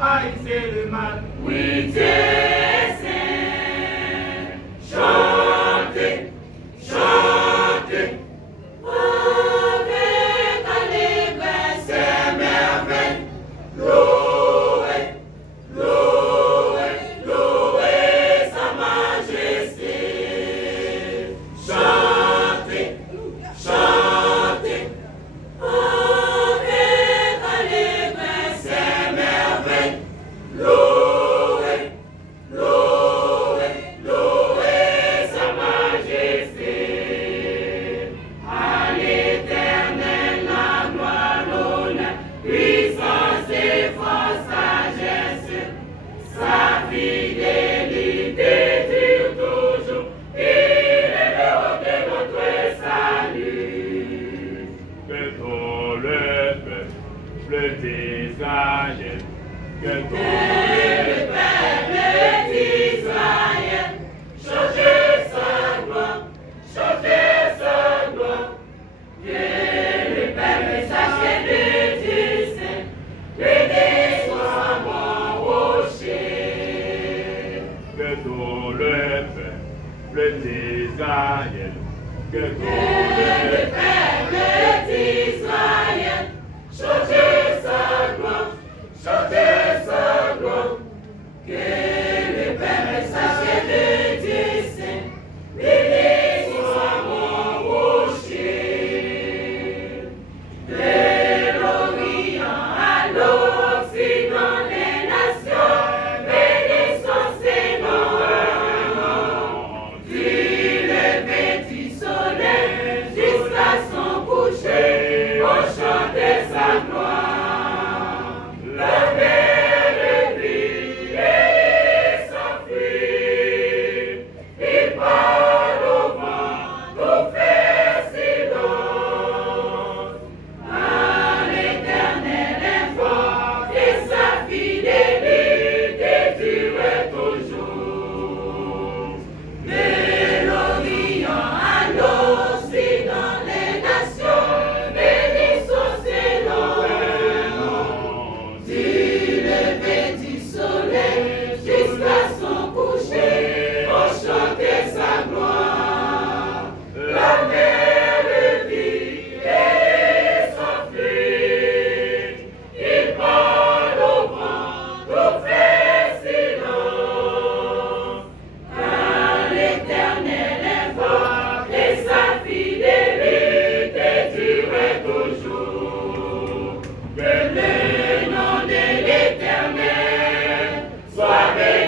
haïssez le mal. Oui, Dieu est saint. Chantez, chantez. Avec allégresse et merveille. Louez, louez, louez sa majesté. Chantez, chantez. Avec allégresse et merveille. Louez, louez, louez sa majesté. À l'Éternel la gloire, l'honneur, puissance et force, sagesse. Sa fidélité dure toujours. Il est l'heureux de notre salut. Que tout le peuple d'Israël, que tout Le peuple d'Israël, chantez sa gloire, chantez sa gloire. Que le peuple sache de Dieu saint, béni soit mon rocher. que tout le peuple d'Israël, que tout Que le le peuple d'Israël, chantez sa gloire, chantez sa gloire. Que le peuple sache de Dieu saint, béni soit mon rocher. De l'Orient à l'Occident, les nations bénissent ses noms. Du lever du soleil jusqu'à son coucher, on chante sa gloire. La mer le vit et s'enfuit. Il parle au vent pour faire silence. Car l'Éternel est fort et sa fidélité dure toujours. De l'Orient à l'Occident, les nations bénissent ses noms. Du lever du soleil jusqu'à son coucher, on chante sa gloire. La mer le vit et s'enfuit. Il parle au vent pour faire silence. Car l'Éternel est fort et sa fidélité dure toujours. Que le nom de l'Éternel soit béni.